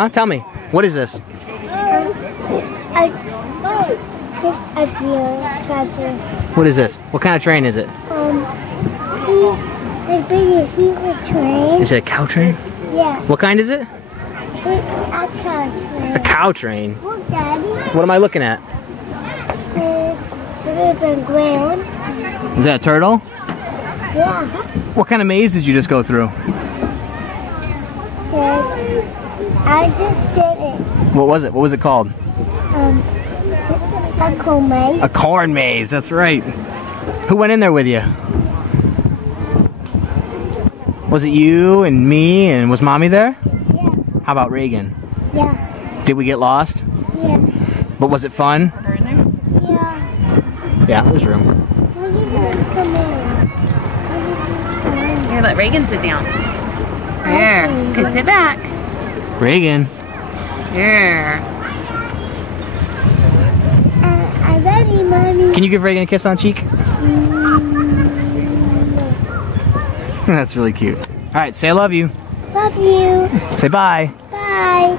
Huh? Tell me, what is this? What is this? What kind of train is it? He's a train. Is it a cow train? Yeah. What kind is it? It's a cow train. A cow train? Look, Daddy. What am I looking at? It's a ground. Is that a turtle? Yeah. What kind of maze did you just go through? Yes. I just did it. What was it? What was it called? A corn maze. A corn maze, that's right. Who went in there with you? Was it you and me, and was Mommy there? Yeah. How about Reagan? Yeah. Did we get lost? Yeah. But was it fun? Yeah. Yeah, there's room. When you gonna come in? Here, let Reagan sit down. Here. Okay, sit back. Reagan. Here. I'm ready, Mommy. Can you give Reagan a kiss on the cheek? That's really cute. All right, say I love you. Love you. Say bye. Bye.